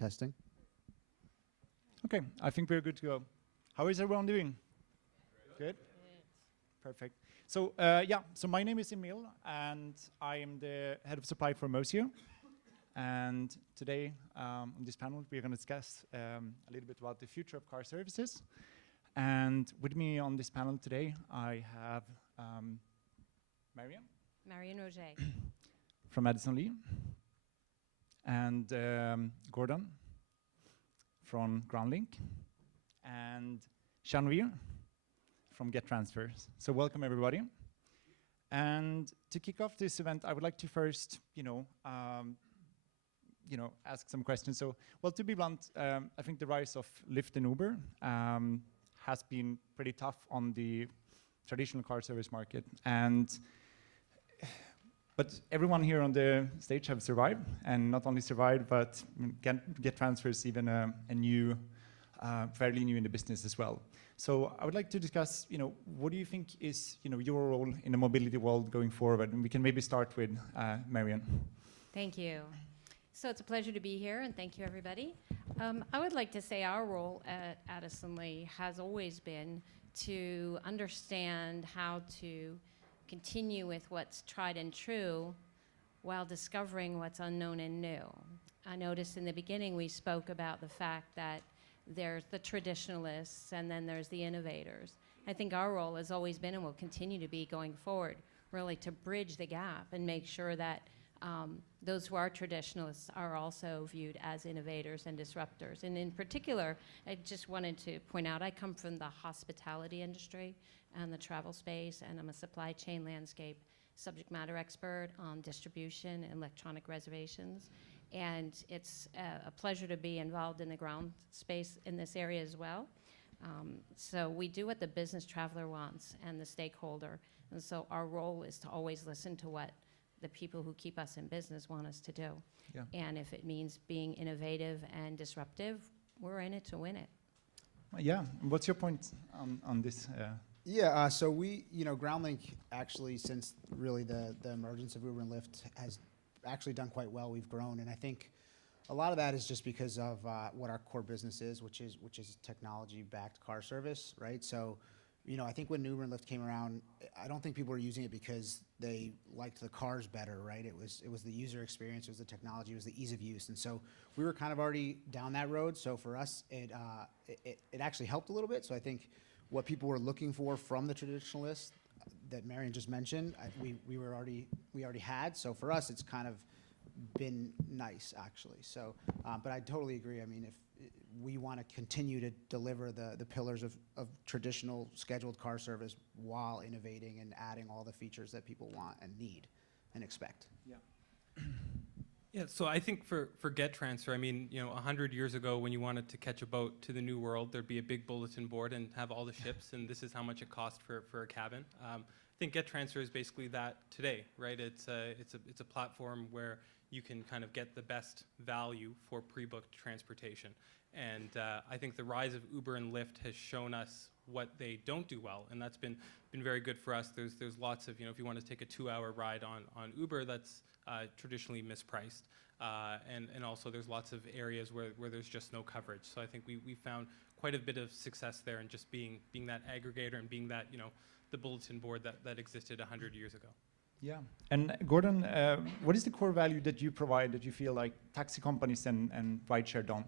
Testing. Okay, I think we're good to go. How is everyone doing? Good? Perfect. So, so my name is Emil, and I am the head of supply for Mozio. And today, on this panel, we're going to discuss a little bit about the future of car services. And with me on this panel today, I have Marion Roger. from Addison Lee, and Gordon from Groundlink, and Shanvir from GetTransfer. So welcome everybody. And to kick off this event, I would like to first, ask some questions. So, well, to be blunt, I think the rise of Lyft and Uber has been pretty tough on the traditional car service market. But everyone here on the stage have survived, and not only survived, but GetTransfer is even a new, fairly new in the business as well. So I would like to discuss, what do you think is, your role in the mobility world going forward? And we can maybe start with Marion. Thank you. So it's a pleasure to be here, and thank you, everybody. I would like to say our role at Addison Lee has always been to understand how to continue with what's tried and true while discovering what's unknown and new. I noticed in the beginning we spoke about the fact that there's the traditionalists and then there's the innovators. I think our role has always been and will continue to be going forward, really to bridge the gap and make sure that those who are traditionalists are also viewed as innovators and disruptors. And in particular, I just wanted to point out, I come from the hospitality industry and the travel space, and I'm a supply chain landscape subject matter expert on distribution and electronic reservations. And it's a pleasure to be involved in the ground space in this area as well. So we do what the business traveler wants and the stakeholder. And so our role is to always listen to what the people who keep us in business want us to do. Yeah. And if it means being innovative and disruptive, we're in it to win it. Yeah, what's your point on this? So we, Groundlink actually, since really the emergence of Uber and Lyft, has actually done quite well. We've grown, and I think a lot of that is just because of what our core business is, which is technology-backed car service, right? So, I think when Uber and Lyft came around, I don't think people were using it because they liked the cars better, right? It was the user experience, it was the technology, it was the ease of use, and so we were kind of already down that road. So for us, it actually helped a little bit. So I think what people were looking for from the traditionalists that Marion just mentioned, we already had. So for us, it's kind of been nice, actually. So, but I totally agree. I mean, if we want to continue to deliver the pillars of traditional scheduled car service while innovating and adding all the features that people want and need and expect. Yeah. Yeah, so I think for GetTransfer, 100 years ago when you wanted to catch a boat to the New World, there'd be a big bulletin board and have all the ships, and this is how much it cost for a cabin. I think GetTransfer is basically that today, right? It's a platform where you can kind of get the best value for pre-booked transportation. And I think the rise of Uber and Lyft has shown us what they don't do well, and that's been very good for us. There's lots of, if you want to take a 2-hour ride on Uber, that's traditionally mispriced. And also there's lots of areas where there's just no coverage. So I think we found quite a bit of success there in just being that aggregator and being that, the bulletin board that existed 100 years ago. Yeah, and Gordon, what is the core value that you provide that you feel like taxi companies and rideshare don't?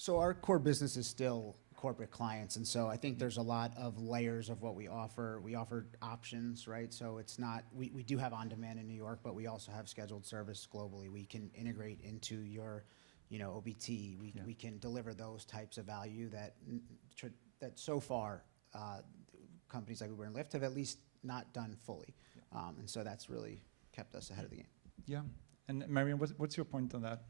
So our core business is still corporate clients, and so I think there's a lot of layers of what we offer. We offer options, right? So it's not, we do have on-demand in New York, but we also have scheduled service globally. We can integrate into your, OBT. We can deliver those types of value that so far companies like Uber and Lyft have at least not done fully. And so that's really kept us ahead of the game. Yeah, and Marion, what's your point on that?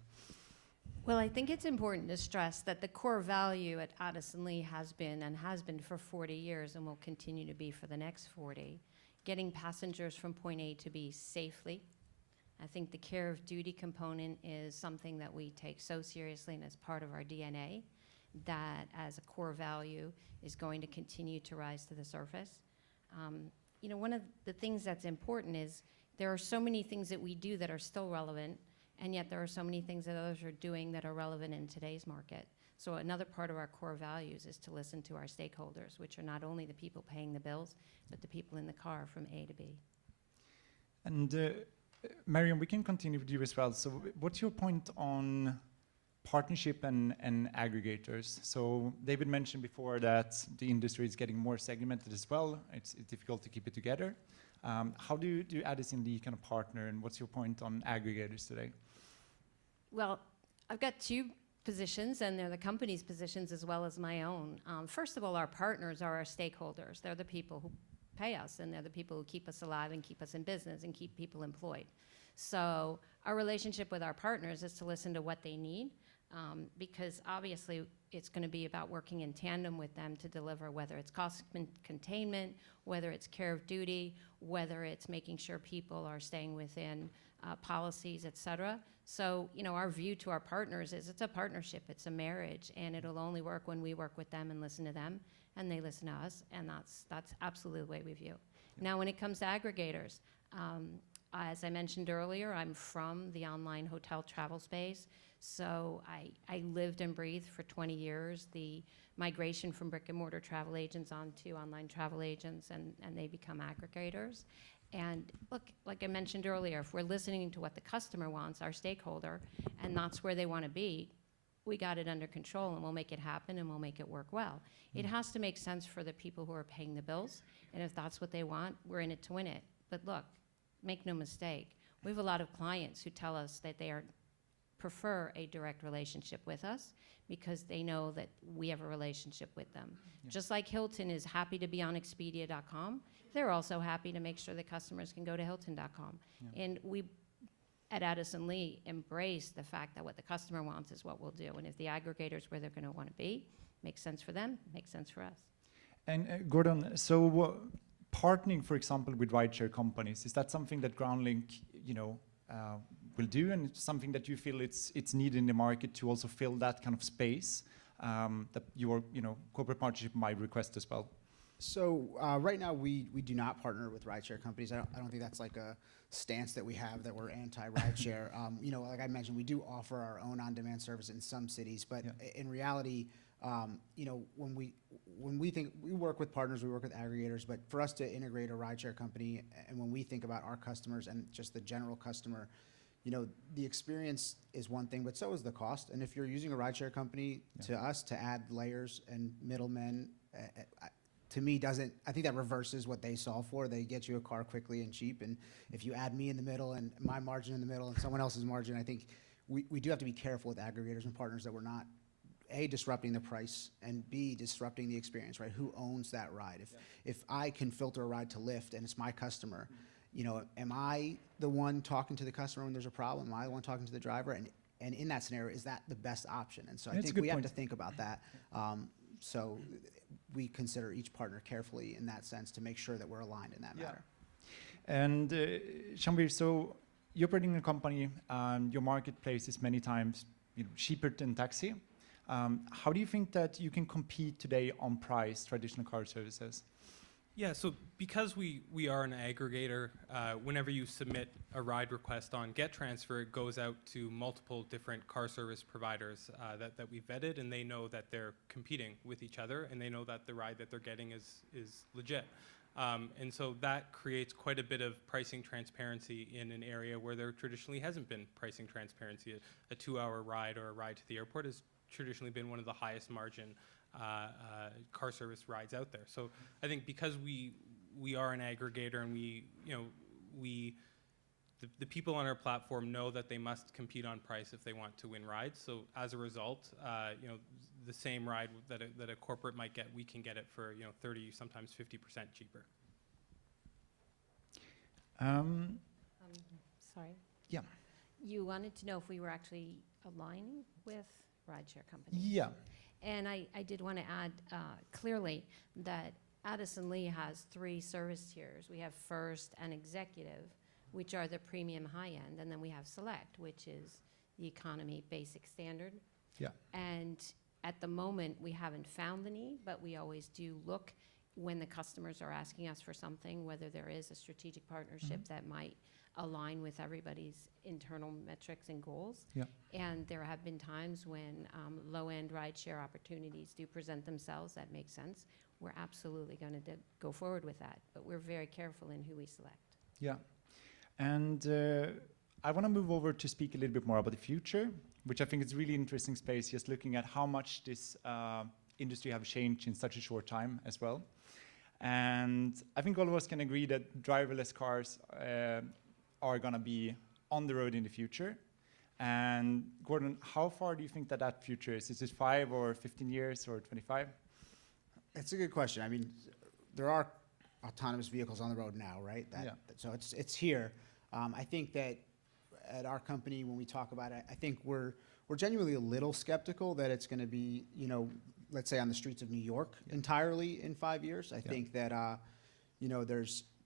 Well, I think it's important to stress that the core value at Addison Lee has been for 40 years and will continue to be for the next 40, getting passengers from point A to B safely. I think the care of duty component is something that we take so seriously and as part of our DNA that as a core value is going to continue to rise to the surface. One of the things that's important is there are so many things that we do that are still relevant and yet there are so many things that others are doing that are relevant in today's market. So another part of our core values is to listen to our stakeholders, which are not only the people paying the bills, but the people in the car from A to B. And Mariam, we can continue with you as well. So what's your point on partnership and aggregators? So David mentioned before that the industry is getting more segmented as well. It's difficult to keep it together. How do Addison Lee kind of partner, and what's your point on aggregators today? Well, I've got two positions, and they're the company's positions as well as my own. First of all, our partners are our stakeholders. They're the people who pay us, and they're the people who keep us alive and keep us in business and keep people employed. So our relationship with our partners is to listen to what they need, because obviously it's going to be about working in tandem with them to deliver, whether it's cost containment, whether it's care of duty, whether it's making sure people are staying within policies, et cetera. So, you know, our view to our partners is it's a partnership, it's a marriage, and it'll only work when we work with them and listen to them, and they listen to us, and that's absolutely the way we view. Now, when it comes to aggregators, as I mentioned earlier, I'm from the online hotel travel space, so I lived and breathed for 20 years the migration from brick and mortar travel agents onto online travel agents, and they become aggregators. And look, like I mentioned earlier, if we're listening to what the customer wants, our stakeholder, and that's where they want to be, we got it under control, and we'll make it happen, and we'll make it work well. It has to make sense for the people who are paying the bills, and if that's what they want, we're in it to win it. But look, make no mistake, we have a lot of clients who tell us that they prefer a direct relationship with us because they know that we have a relationship with them. Yeah. Just like Hilton is happy to be on Expedia.com, they're also happy to make sure that customers can go to Hilton.com. Yeah. And we, at Addison Lee, embrace the fact that what the customer wants is what we'll do. And if the aggregator's where they're going to want to be, makes sense for them, makes sense for us. And Gordon, so partnering, for example, with rideshare companies, is that something that Groundlink, will do, and something that you feel it's needed in the market to also fill that kind of space that your corporate partnership might request as well? So right now we do not partner with rideshare companies. I don't think that's like a stance that we have, that we're anti-rideshare. Like I mentioned, we do offer our own on-demand service in some cities, but in reality, when we think, we work with partners, we work with aggregators, but for us to integrate a rideshare company, and when we think about our customers and just the general customer, the experience is one thing, but so is the cost. And if you're using a rideshare company, to us, to add layers and middlemen, to me, I think that reverses what they solve for. They get you a car quickly and cheap, and if you add me in the middle and my margin in the middle and someone else's margin, I think we do have to be careful with aggregators and partners that we're not, A, disrupting the price, and B, disrupting the experience, right? Who owns that ride? If I can filter a ride to Lyft and it's my customer, am I the one talking to the customer when there's a problem? Am I the one talking to the driver? And in that scenario, is that the best option? And so I think we have to think about that. So we consider each partner carefully in that sense to make sure that we're aligned in that matter. And Shamir, so you're operating a company, your marketplace is many times cheaper than taxi. How do you think that you can compete today on price, traditional car services? Yeah, so because we are an aggregator, whenever you submit a ride request on GetTransfer, it goes out to multiple different car service providers that we vetted, and they know that they're competing with each other, and they know that the ride that they're getting is legit. And so that creates quite a bit of pricing transparency in an area where there traditionally hasn't been pricing transparency. A 2-hour ride or a ride to the airport has traditionally been one of the highest margin car service rides out there. So I think because we are an aggregator, and the people on our platform know that they must compete on price if they want to win rides. So as a result, the same ride that a corporate might get, we can get it for 30, sometimes 50% cheaper. Sorry. Yeah. You wanted to know if we were actually aligning with rideshare companies. Yeah. And I did want to add clearly that Addison Lee has 3 service tiers. We have First and Executive, which are the premium high end, and then we have Select, which is the economy basic standard. Yeah. And at the moment, we haven't found the need, but we always do look when the customers are asking us for something, whether there is a strategic partnership that might align with everybody's internal metrics and goals. Yeah. And there have been times when low-end rideshare opportunities do present themselves that make sense. We're absolutely going to go forward with that, but we're very careful in who we select. Yeah. And I want to move over to speak a little bit more about the future, which I think is really interesting space, just looking at how much this industry have changed in such a short time as well. And I think all of us can agree that driverless cars are going to be on the road in the future. And Gordon, how far do you think that that future is? Is it 5 or 15 years or 25? It's a good question. I mean, there are autonomous vehicles on the road now, right? So it's here. I think that at our company, when we talk about it, I think we're genuinely a little skeptical that it's going to be, let's say on the streets of New York entirely in 5 years. I think that,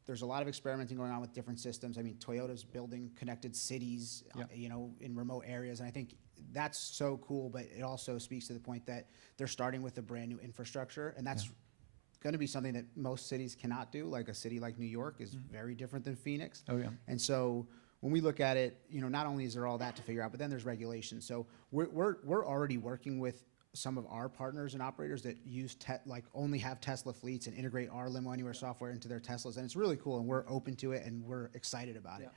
there's a lot of experimenting going on with different systems. I mean, Toyota's building connected cities, in remote areas. And I think that's so cool, but it also speaks to the point that they're starting with a brand new infrastructure. And that's going to be something that most cities cannot do. Like a city like New York is very different than Phoenix. Oh, yeah. And so when we look at it, not only is there all that to figure out, but then there's regulation. So we're already working with some of our partners and operators that use only have Tesla fleets and integrate our Limo Anywhere software into their Teslas, and it's really cool. And we're open to it, and we're excited about it.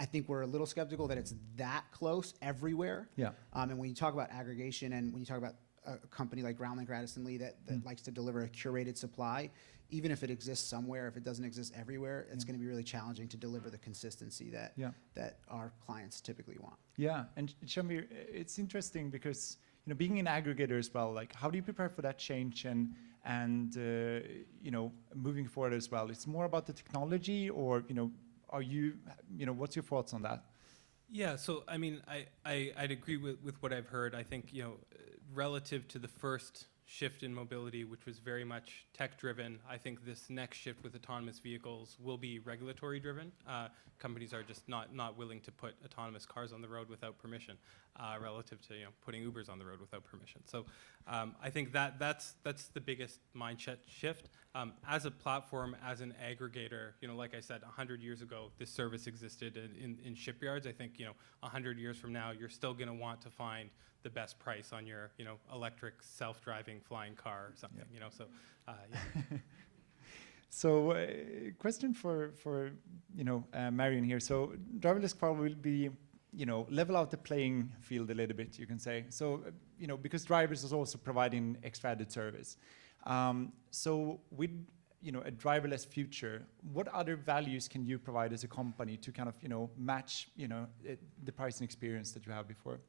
I think we're a little skeptical that it's that close everywhere. Yeah. And when you talk about aggregation, and when you talk about a company like Groundlink or Addison Lee that likes to deliver a curated supply, even if it exists somewhere, if it doesn't exist everywhere, it's going to be really challenging to deliver the consistency that our clients typically want. Yeah, and Shamir, it's interesting because being an aggregator as well, like how do you prepare for that change and moving forward as well? It's more about the technology, or are you what's your thoughts on that? Yeah, so I mean, I'd agree with what I've heard. I think relative to the first shift in mobility, which was very much tech-driven, I think this next shift with autonomous vehicles will be regulatory-driven. Companies are just not willing to put autonomous cars on the road without permission, relative to putting Ubers on the road without permission. So I think that's the biggest mindset shift. As a platform, as an aggregator, like I said, 100 years ago, this service existed in shipyards. I think 100 years from now, you're still going to want to find the best price on your electric self-driving flying car or something. So yeah. So question for Marion here. So driverless car will be level out the playing field a little bit, you can say. So because drivers is also providing extra added service. So with a driverless future, what other values can you provide as a company to kind of match the pricing experience that you have before?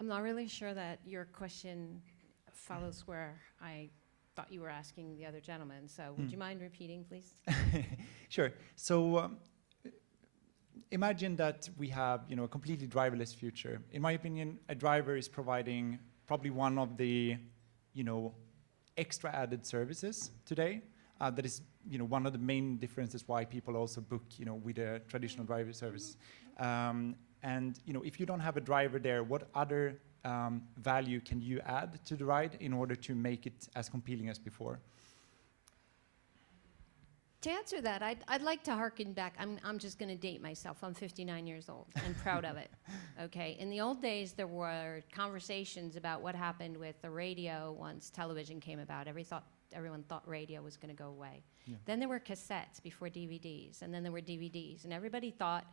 I'm not really sure that your question follows where I thought you were asking the other gentleman. So would you mind repeating, please? Sure. So imagine that we have a completely driverless future. In my opinion, a driver is providing probably one of the extra added services today. That is one of the main differences why people also book with a traditional driver service. And if you don't have a driver there, what other value can you add to the ride in order to make it as compelling as before? To answer that, I'd like to harken back. I'm just going to date myself. I'm 59 years old and proud of it. Okay. In the old days, there were conversations about what happened with the radio once television came about. Everyone thought radio was going to go away. Yeah. Then there were cassettes before DVDs, and then there were DVDs, and everybody thought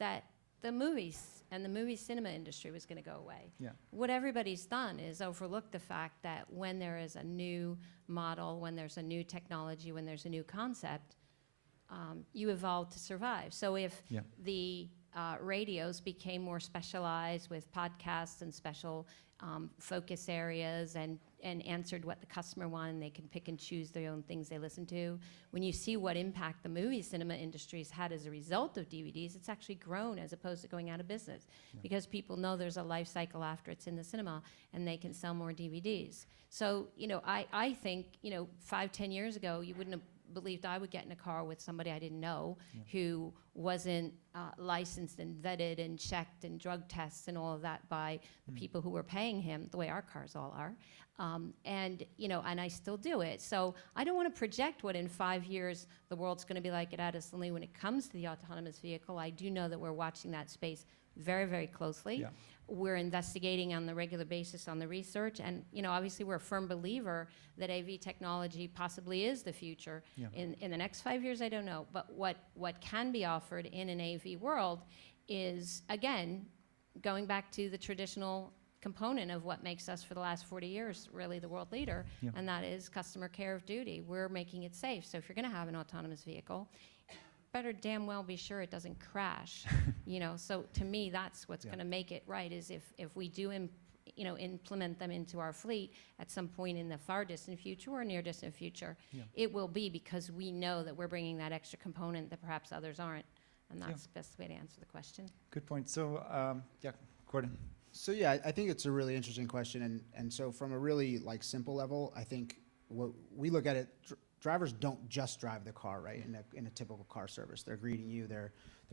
that the movies and the movie cinema industry was going to go away. Yeah. What everybody's done is overlook the fact that when there is a new model, when there's a new technology, when there's a new concept, you evolve to survive. So if the radios became more specialized with podcasts and special focus areas and answered what the customer wanted, and they can pick and choose their own things they listen to. When you see what impact the movie cinema industry's had as a result of DVDs, it's actually grown as opposed to going out of business because people know there's a life cycle after it's in the cinema and they can sell more DVDs. So, I think, 5-10 years ago, you wouldn't have believed I would get in a car with somebody I didn't know who wasn't licensed and vetted and checked and drug tests and all of that by the people who were paying him, the way our cars all are. And I still do it. So I don't want to project what in 5 years the world's going to be like at Addison Lee when it comes to the autonomous vehicle. I do know that we're watching that space very, very closely. Yeah. We're investigating on the regular basis on the research. And, obviously we're a firm believer that AV technology possibly is the future. Yeah. In the next 5 years, I don't know. But what can be offered in an AV world is, again, going back to the traditional component of what makes us for the last 40 years really the world leader, Yeah. and that is customer care of duty. We're making it safe. So if you're going to have an autonomous vehicle, better damn well be sure it doesn't crash. So to me, that's what's going to make it right, is if we do implement them into our fleet at some point in the far distant future or near distant future, it will be because we know that we're bringing that extra component that perhaps others aren't. And that's the best way to answer the question. Good point. So, Gordon. So yeah, I think it's a really interesting question, and so from a really simple level, I think what we look at it, drivers don't just drive the car, right? In a typical car service, they're greeting you, they're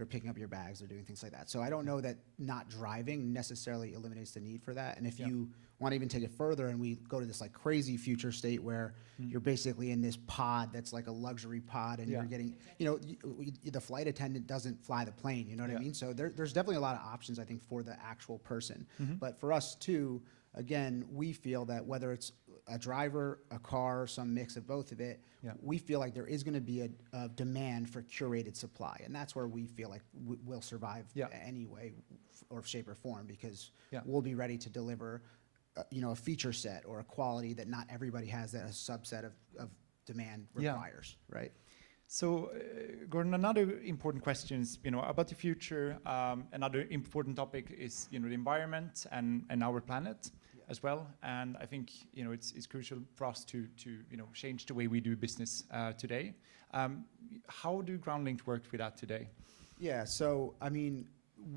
picking up your bags, they're doing things like that. So I don't know that not driving necessarily eliminates the need for that. And if you want to even take it further, and we go to this crazy future state where you're basically in this pod that's like a luxury pod, and you're getting, the flight attendant doesn't fly the plane, you know what I mean? So there's definitely a lot of options, I think, for the actual person. But for us too, again, we feel that whether it's a driver, a car, some mix of both of it, we feel like there is going to be a demand for curated supply, and that's where we feel like we'll survive any way or shape or form, because we'll be ready to deliver a feature set or a quality that not everybody has, that a subset of demand requires, right? So, Gordon, another important question is, about the future. Another important topic is, the environment and our planet as well. And I think, it's crucial for us to change the way we do business today. How do Groundlink work with that today? Yeah, so I mean,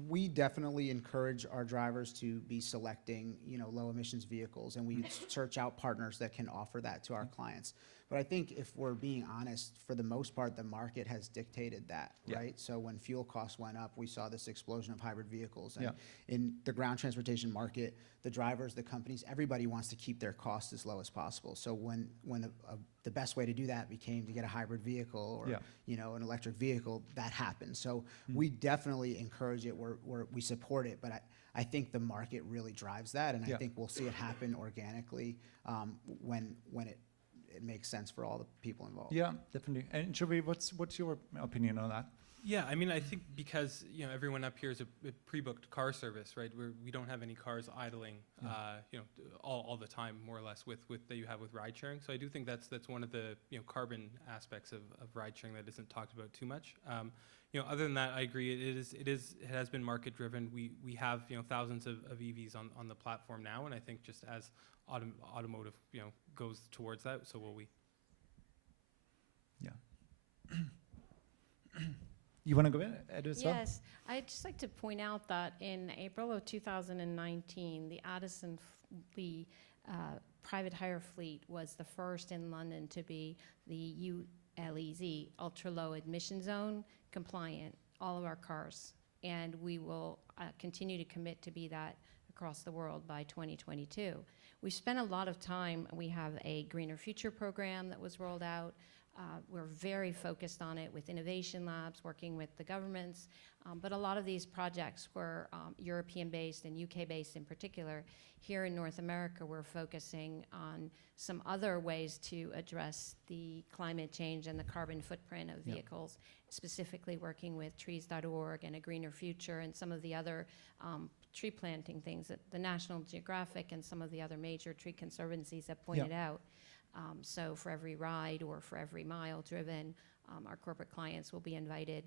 we definitely encourage our drivers to be selecting, low emissions vehicles, and we search out partners that can offer that to our clients. But I think if we're being honest, for the most part, the market has dictated that, right? So when fuel costs went up, we saw this explosion of hybrid vehicles. And in the ground transportation market, the drivers, the companies, everybody wants to keep their costs as low as possible. So when the best way to do that became to get a hybrid vehicle or an electric vehicle, that happened. So we definitely encourage it. We support it, but I think the market really drives that, and I think we'll see it happen organically when it makes sense for all the people involved. Yeah, definitely. And Jovi, what's your opinion on that? Yeah, I mean, I think because everyone up here is a pre-booked car service, right? We don't have any cars idling, all the time, more or less, with that you have with ride sharing. So I do think that's one of the carbon aspects of ride sharing that isn't talked about too much. Other than that, I agree. It has been market driven. We have thousands of EVs on the platform now, and I think just as automotive goes towards that, so will we. Yeah. You want to go ahead as well? Yes, I'd just like to point out that in April of 2019, the Addison Lee private hire fleet was the first in London to be the ULEZ, ultra low emission zone compliant, all of our cars. And we will continue to commit to be that across the world by 2022. We spent a lot of time. We have a Greener Future program that was rolled out. We're very focused on it with innovation labs, working with the governments. But a lot of these projects were European-based and UK-based in particular. Here in North America, we're focusing on some other ways to address the climate change and the carbon footprint of vehicles, specifically working with trees.org and a Greener Future and some of the other tree planting things that the National Geographic and some of the other major tree conservancies have pointed out. So for every ride or for every mile driven, our corporate clients will be invited,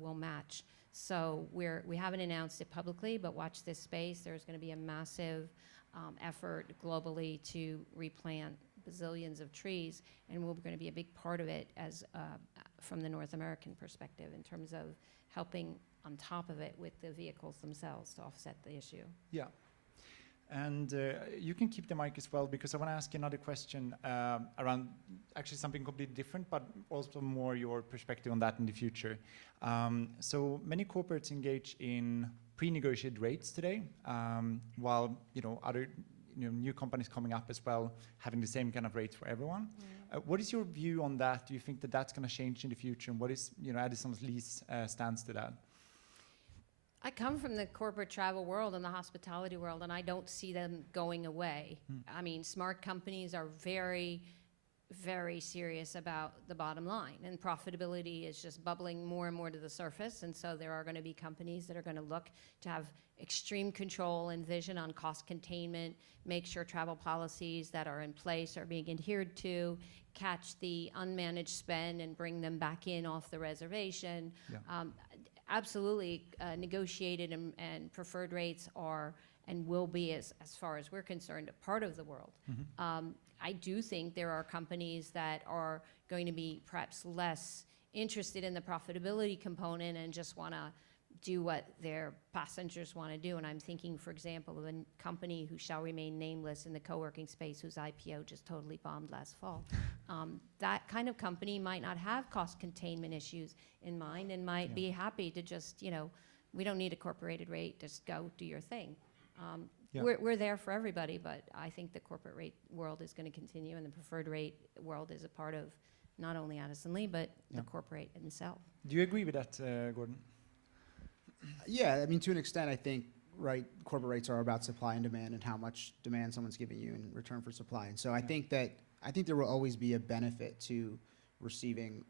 will match. So we haven't announced it publicly, but watch this space. There's going to be a massive effort globally to replant bazillions of trees, and we're going to be a big part of it as from the North American perspective in terms of helping on top of it with the vehicles themselves to offset the issue. Yeah. And you can keep the mic as well, because I want to ask you another question around actually something completely different, but also more your perspective on that in the future. So many corporates engage in pre-negotiated rates today, while other new companies coming up as well, having the same kind of rates for everyone. What is your view on that? Do you think that that's going to change in the future? And what is Addison Lee's stance to that? I come from the corporate travel world and the hospitality world, and I don't see them going away. I mean, smart companies are very, very serious about the bottom line, and profitability is just bubbling more and more to the surface. And so there are going to be companies that are going to look to have extreme control and vision on cost containment, make sure travel policies that are in place are being adhered to, catch the unmanaged spend and bring them back in off the reservation. Yeah. Absolutely, negotiated and preferred rates are and will be, as far as we're concerned, a part of the world. I do think there are companies that are going to be perhaps less interested in the profitability component and just want to do what their passengers want to do. And I'm thinking, for example, of a company who shall remain nameless in the co-working space whose IPO just totally bombed last fall. That kind of company might not have cost containment issues in mind and might be happy to just, we don't need a corporated rate, just go do your thing. We're there for everybody, but I think the corporate rate world is going to continue, and the preferred rate world is a part of not only Addison Lee, but the corporate itself. Do you agree with that, Gordon? Yeah, I mean, to an extent, I think, right, corporate rates are about supply and demand and how much demand someone's giving you in return for supply. And so I think there will always be a benefit to receiving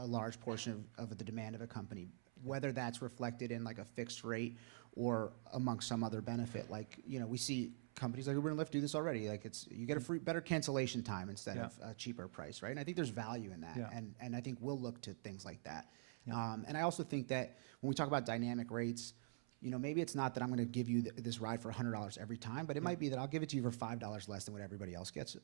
a large portion of the demand of a company, whether that's reflected in like a fixed rate or amongst some other benefit. Like, we see companies like Uber and Lyft do this already. Like, you get a better cancellation time instead of a cheaper price, right? And I think there's value in that. Yeah. And I think we'll look to things like that. And I also think that when we talk about dynamic rates, maybe it's not that I'm going to give you this ride for $100 every time, but it might be that I'll give it to you for $5 less than what everybody else gets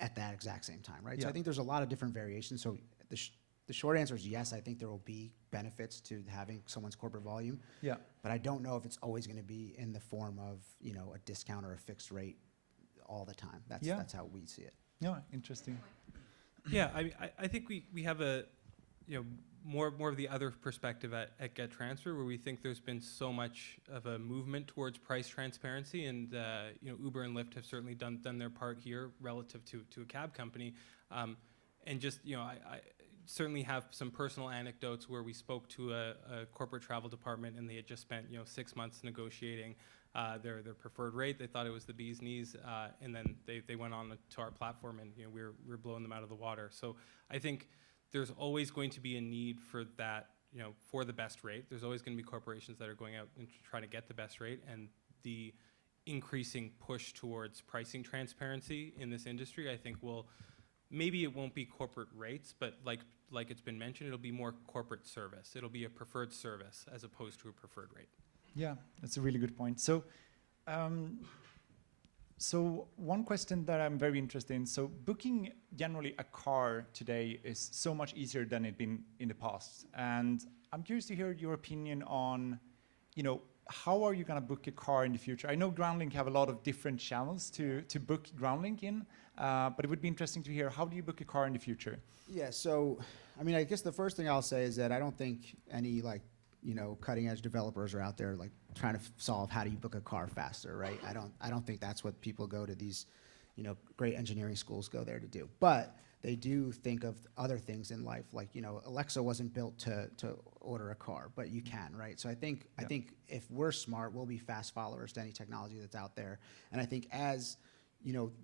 at that exact same time, right? So I think there's a lot of different variations. So the short answer is yes, I think there will be benefits to having someone's corporate volume. Yeah. But I don't know if it's always going to be in the form of, a discount or a fixed rate all the time. That's how we see it. Yeah, interesting. Yeah, I think we have a, more of the other perspective at GetTransfer, where we think there's been so much of a movement towards price transparency, and Uber and Lyft have certainly done their part here relative to a cab company, and just I certainly have some personal anecdotes where we spoke to a corporate travel department, and they had just spent 6 months negotiating their preferred rate. They thought it was the bee's knees, and then they went on to our platform, and we're blowing them out of the water. So I think there's always going to be a need for that, for the best rate. There's always going to be corporations that are going out and trying to get the best rate, and the increasing push towards pricing transparency in this industry, I think maybe it won't be corporate rates, but like it's been mentioned, it'll be more corporate service. It'll be a preferred service as opposed to a preferred rate. Yeah, that's a really good point. So, so one question that I'm very interested in, so booking generally a car today is so much easier than it's been in the past. And I'm curious to hear your opinion on, how are you going to book a car in the future? I know Groundlink have a lot of different channels to book Groundlink in, but it would be interesting to hear, how do you book a car in the future? Yeah, so, I guess the first thing I'll say is that I don't think any cutting edge developers are out there trying to solve how do you book a car faster, right? I don't think that's what people go to these, great engineering schools go there to do. But they do think of other things in life, like, Alexa wasn't built to order a car, but you can, right? So I think if we're smart, we'll be fast followers to any technology that's out there. And I think as,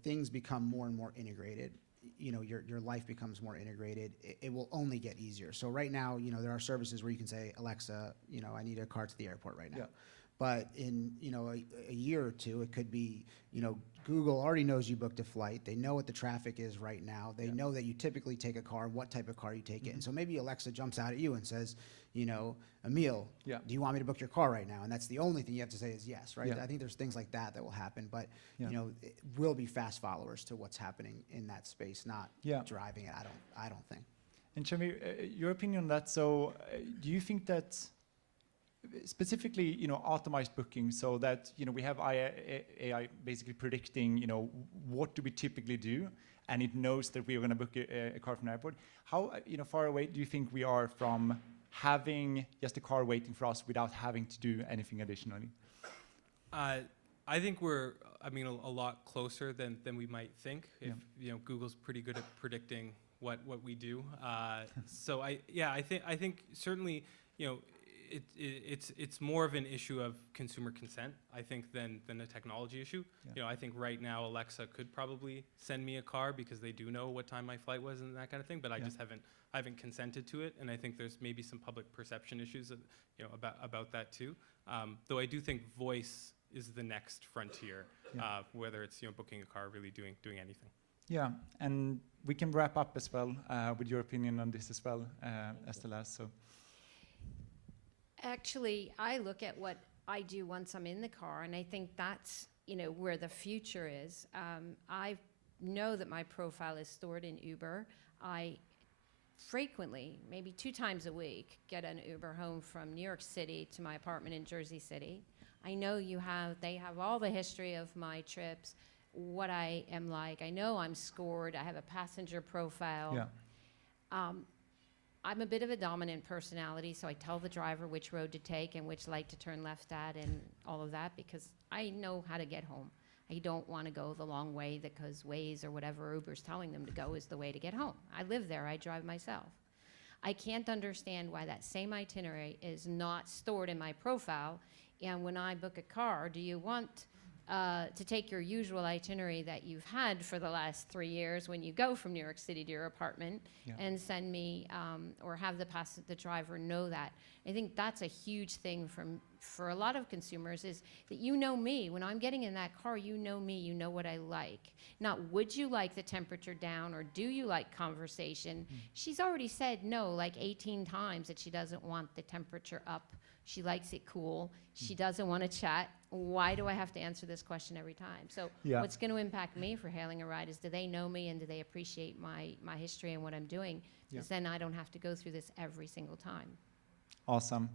things become more and more integrated, your life becomes more integrated, it will only get easier. So right now, there are services where you can say, Alexa, I need a car to the airport right now. Yeah. But in, a year or two, it could be, Google already knows you booked a flight. They know what the traffic is right now. They know that you typically take a car, what type of car you take it. And so maybe Alexa jumps out at you and says, Emil, do you want me to book your car right now? And that's the only thing you have to say is yes, right? Yeah. I think there's things like that will happen, but we'll be fast followers to what's happening in that space, not driving it. I don't think. And Shami, your opinion on that? So, do you think that specifically, automized booking, so that we have AI basically predicting, what do we typically do, and it knows that we are going to book a car from the airport. How far away do you think we are from having just a car waiting for us without having to do anything additionally? I think we're, a lot closer than we might think. If Google's pretty good at predicting what we do. So I think certainly it's more of an issue of consumer consent, I think, than a technology issue. Yeah. I think right now Alexa could probably send me a car because they do know what time my flight was and that kind of thing, but I just haven't consented to it, and I think there's maybe some public perception issues about that too. Though I do think voice is the next frontier, whether it's booking a car, really doing anything. Yeah, and we can wrap up as well with your opinion on this as well as the last. So. Actually, I look at what I do once I'm in the car, and I think that's where the future is. I know that my profile is stored in Uber. I frequently, maybe 2 times a week, get an Uber home from New York City to my apartment in Jersey City. I know they have all the history of my trips, what I am like. I know I'm scored. I have a passenger profile. Yeah. I'm a bit of a dominant personality, so I tell the driver which road to take and which light to turn left at and all of that, because I know how to get home. I don't want to go the long way because Waze or whatever Uber's telling them to go is the way to get home. I live there. I drive myself. I can't understand why that same itinerary is not stored in my profile. And when I book a car, do you want to take your usual itinerary that you've had for the last 3 years when you go from New York City to your apartment and send me or have the driver know that? I think that's a huge thing for a lot of consumers, is that me. When I'm getting in that car, you know me, you know what I like. Not would you like the temperature down or do you like conversation? She's already said no like 18 times that she doesn't want the temperature up. She likes it cool. She doesn't want to chat. Why do I have to answer this question every time? So what's going to impact me for hailing a ride is, do they know me and do they appreciate my history and what I'm doing? Because then I don't have to go through this every single time. Awesome.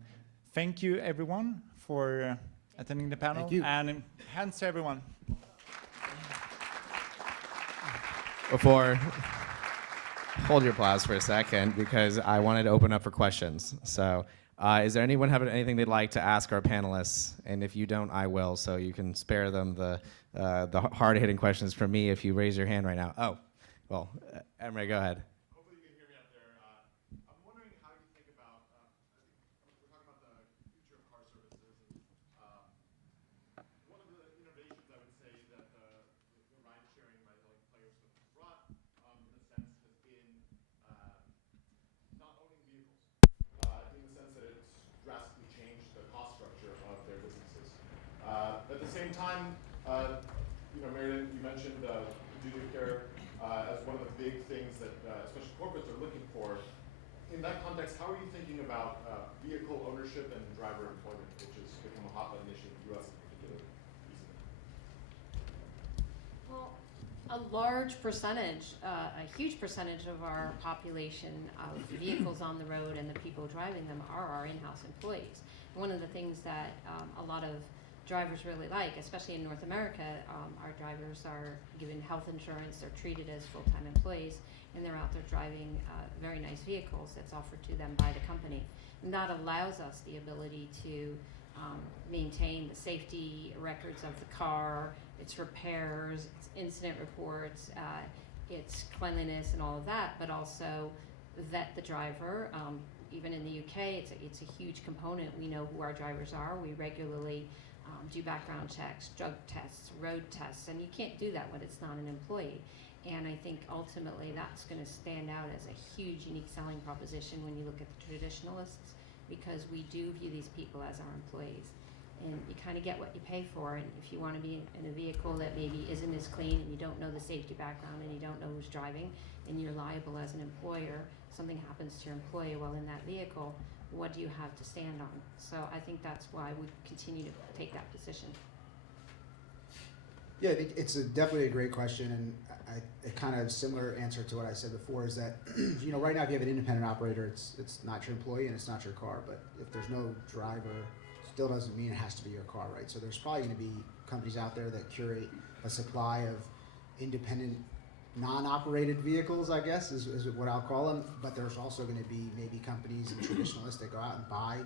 Thank you, everyone, for attending the panel. Thank you. And hands to everyone. Hold your applause for a second, because I wanted to open up for questions. So is there anyone having anything they'd like to ask our panelists? And if you don't, I will, so you can spare them the hard-hitting questions from me if you raise your hand right now. Oh, well, Emre, go ahead. Hopefully you can hear me out there. I'm wondering how you think about, I think we're talking about the future of car services. And one of the innovations, I would say, that the ride sharing players have brought, in a sense, has been not owning vehicles, in the sense that it's drastically changed the cost structure of their businesses. At the same time, Meredith, you mentioned duty of care as one of the big things that especially corporates are looking for. In that context, how are you thinking about vehicle ownership and driver employment, which has become a hot button issue in the U.S. in particular recently? Well, a large percentage, a huge percentage of our population of vehicles on the road and the people driving them are our in-house employees. One of the things that a lot of drivers really like, especially in North America, our drivers are given health insurance, they're treated as full-time employees, and they're out there driving very nice vehicles that's offered to them by the company. And that allows us the ability to maintain the safety records of the car, its repairs, its incident reports, its cleanliness and all of that, but also vet the driver. Even in the UK, it's a huge component. We know who our drivers are. We regularly do background checks, drug tests, road tests, and you can't do that when it's not an employee. And I think ultimately that's going to stand out as a huge, unique selling proposition when you look at the traditionalists, because we do view these people as our employees. And you kind of get what you pay for. And if you want to be in a vehicle that maybe isn't as clean and you don't know the safety background and you don't know who's driving and you're liable as an employer, something happens to your employee while in that vehicle, what do you have to stand on? So I think that's why we continue to take that position. Yeah, I think it's definitely a great question, and a kind of similar answer to what I said before is that, right now if you have an independent operator, it's not your employee and it's not your car, but if there's no driver still doesn't mean it has to be your car, right? So there's probably going to be companies out there that curate a supply of independent, non-operated vehicles, I guess, is what I'll call them. But there's also going to be maybe companies and traditionalists that go out and buy,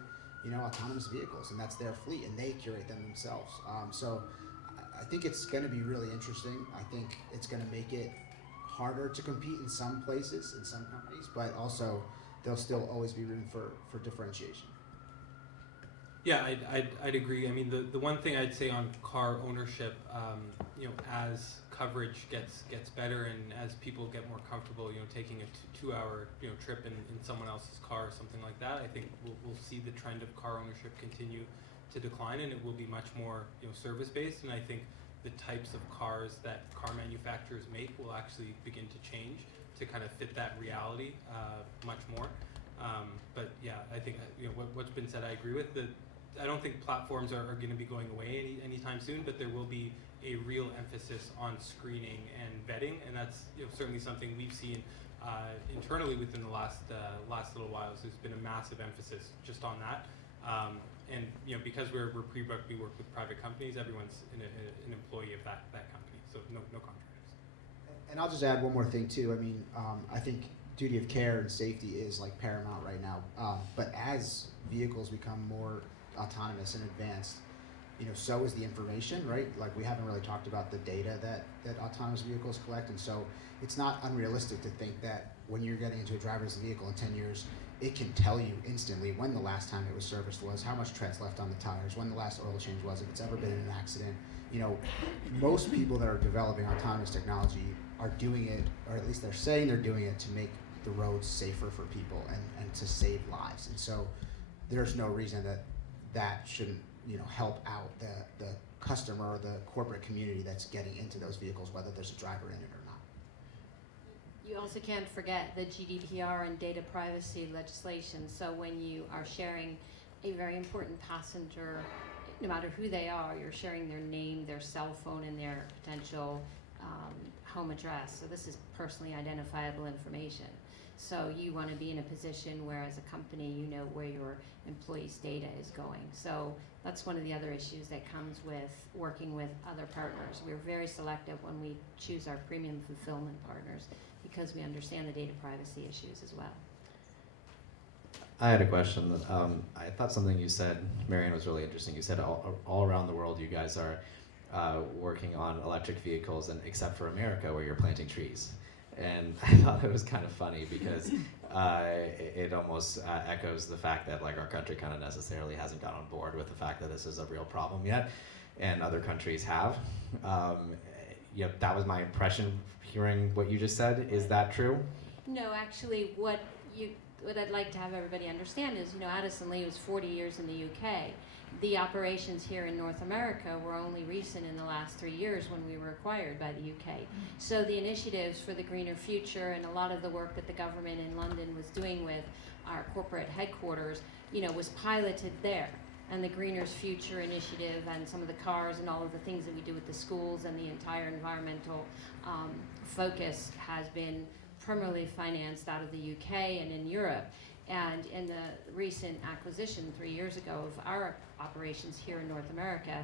autonomous vehicles, and that's their fleet, and they curate them themselves. So I think it's going to be really interesting. I think it's going to make it harder to compete in some places, in some companies, but also there'll still always be room for differentiation. Yeah, I'd agree. I mean, the one thing I'd say on car ownership, as coverage gets better and as people get more comfortable, taking a 2-hour, trip in someone else's car or something like that, I think we'll see the trend of car ownership continue to decline, and it will be much more, service-based. And I think the types of cars that car manufacturers make will actually begin to change to kind of fit that reality much more. But yeah, I think what's been said, I agree with. I don't think platforms are going to be going away anytime soon, but there will be a real emphasis on screening and vetting, and that's certainly something we've seen internally within the last little while. So there's been a massive emphasis just on that, and because we're pre-booked, we work with private companies. Everyone's an employee of that company, so no contractors. And I'll just add one more thing too. I mean, I think duty of care and safety is like paramount right now. But as vehicles become more autonomous and advanced, so is the information, right? Like, we haven't really talked about the data that autonomous vehicles collect, and so it's not unrealistic to think that when you're getting into a driverless vehicle in 10 years, it can tell you instantly when the last time it was serviced was, how much tread's left on the tires, when the last oil change was, if it's ever been in an accident. Most people that are developing autonomous technology are doing it, or at least they're saying they're doing it to make the roads safer for people and to save lives. And so there's no reason that shouldn't help out the customer or the corporate community that's getting into those vehicles, whether there's a driver in it or not. You also can't forget the GDPR and data privacy legislation. So when you are sharing a very important passenger, no matter who they are, you're sharing their name, their cell phone, and their potential home address. So this is personally identifiable information. So you want to be in a position where, as a company, you know where your employees' data is going. So that's one of the other issues that comes with working with other partners. We're very selective when we choose our premium fulfillment partners because we understand the data privacy issues as well. I had a question. I thought something you said, Marianne, was really interesting. You said all around the world you guys are working on electric vehicles, and except for America where you're planting trees. And I thought it was kind of funny because it almost echoes the fact that our country kind of necessarily hasn't got on board with the fact that this is a real problem yet, and other countries have. That was my impression hearing what you just said. Is that true? No, actually, what I'd like to have everybody understand is, Addison Lee was 40 years in the UK. The operations here in North America were only recent in the last 3 years when we were acquired by the UK. So the initiatives for the greener future and a lot of the work that the government in London was doing with our corporate headquarters, was piloted there. And the Greener's Future initiative and some of the cars and all of the things that we do with the schools and the entire environmental focus has been primarily financed out of the UK and in Europe. And in the recent acquisition 3 years ago of our operations here in North America,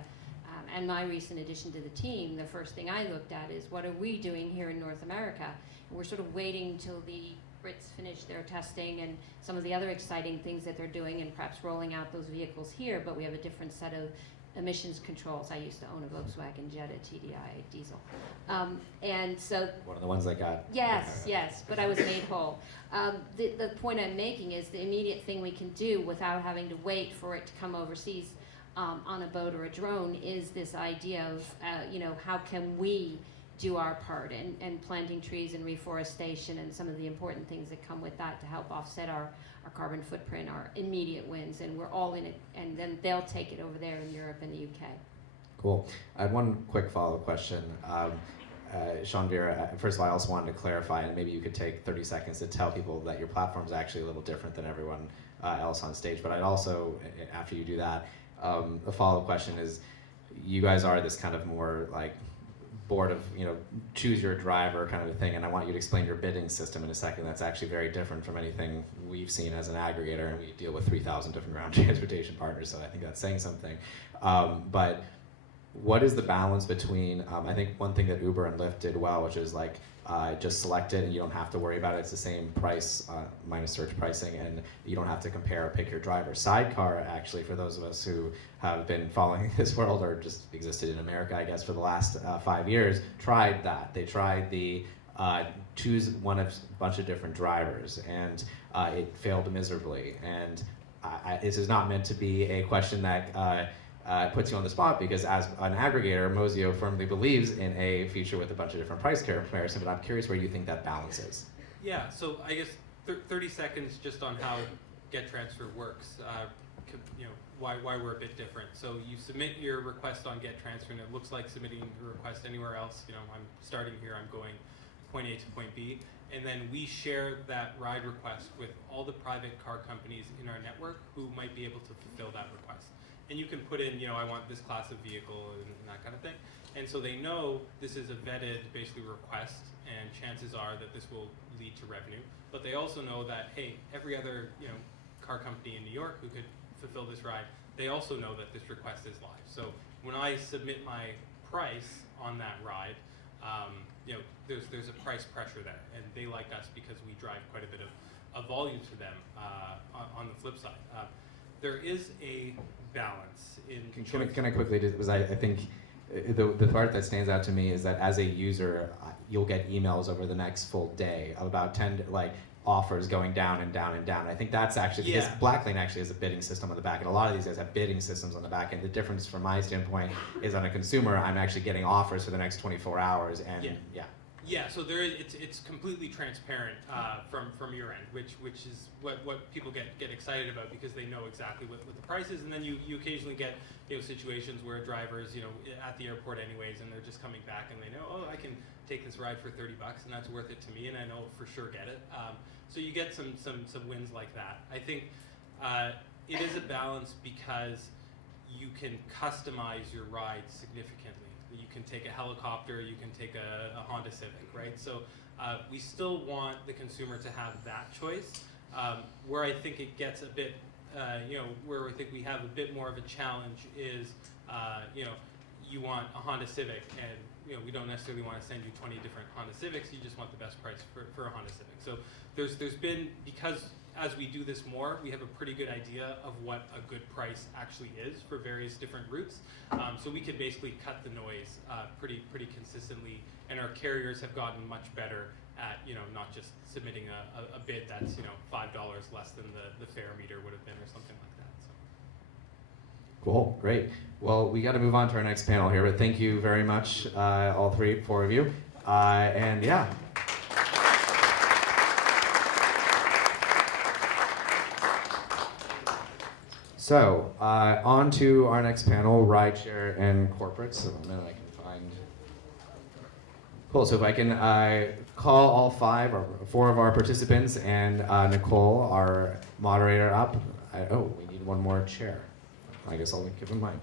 and my recent addition to the team, the first thing I looked at is, what are we doing here in North America? And we're sort of waiting till the Brits finish their testing and some of the other exciting things that they're doing, and perhaps rolling out those vehicles here, but we have a different set of emissions controls. I used to own a Volkswagen Jetta TDI diesel. And so One of the ones I got. Yes, but I was made whole. The point I'm making is the immediate thing we can do without having to wait for it to come overseas on a boat or a drone is this idea of, how can we do our part in planting trees and reforestation and some of the important things that come with that to help offset our carbon footprint, our immediate wins, and we're all in it, and then they'll take it over there in Europe and the UK. Cool. I had one quick follow-up question. Sean Vera, first of all, I also wanted to clarify, and maybe you could take 30 seconds to tell people that your platform is actually a little different than everyone else on stage. But I'd also, after you do that, a follow-up question is, you guys are this kind of more board of, choose your driver kind of a thing, and I want you to explain your bidding system in a second. That's actually very different from anything we've seen as an aggregator, and we deal with 3,000 different ground transportation partners, so I think that's saying something. But what is the balance between, I think one thing that Uber and Lyft did well, which is like, just select it and you don't have to worry about it. It's the same price minus surge pricing, and you don't have to compare or pick your driver. Sidecar, actually, for those of us who have been following this world or just existed in America, I guess, for the last 5 years, tried that. They tried the choose one of a bunch of different drivers, and it failed miserably. And this is not meant to be a question that puts you on the spot, because as an aggregator, Mozio firmly believes in a feature with a bunch of different price comparison, but I'm curious where you think that balance is. Yeah, so I guess 30 seconds just on how GetTransfer works, why we're a bit different. So you submit your request on GetTransfer, and it looks like submitting your request anywhere else. I'm starting here, I'm going point A to point B, and then we share that ride request with all the private car companies in our network who might be able to fulfill that request. And you can put in, I want this class of vehicle and that kind of thing. And so they know this is a vetted, basically, request, and chances are that this will lead to revenue. But they also know that, hey, every other, car company in New York who could fulfill this ride, they also know that this request is live. So when I submit my price on that ride, there's a price pressure there, and they like us because we drive quite a bit of volume to them. On the flip side, there is a balance in. Can I quickly just, because I think the part that stands out to me is that as a user, you'll get emails over the next full day of about 10 offers going down and down and down. I think that's actually, because Blacklane actually has a bidding system on the back, and a lot of these guys have bidding systems on the back end. The difference from my standpoint is, on a consumer, I'm actually getting offers for the next 24 hours, and Yeah, so it's completely transparent from your end, which is what people get excited about, because they know exactly what the price is. And then you occasionally get situations where drivers at the airport anyways, and they're just coming back and they know, oh, I can take this ride for $30 and that's worth it to me, and I know for sure get it. So you get some wins like that. I think it is a balance because you can customize your ride significantly. You can take a helicopter, you can take a Honda Civic, right? So we still want the consumer to have that choice. Where I think it gets a bit, where I think we have a bit more of a challenge is, you want a Honda Civic, and we don't necessarily want to send you 20 different Honda Civics. You just want the best price for a Honda Civic. So there's been, because as we do this more, we have a pretty good idea of what a good price actually is for various different routes. So we can basically cut the noise pretty consistently, and our carriers have gotten much better at not just submitting a bid that's $5 less than the fare meter would have been, or something like that. So. Cool, great. Well, we got to move on to our next panel here, but thank you very much, all four of you, and yeah. So, on to our next panel, rideshare and corporates. So a minute I can find. Cool, so if I can call all 5 or 4 of our participants and Nicole, our moderator, up. We need one more chair. I guess I'll keep in mind.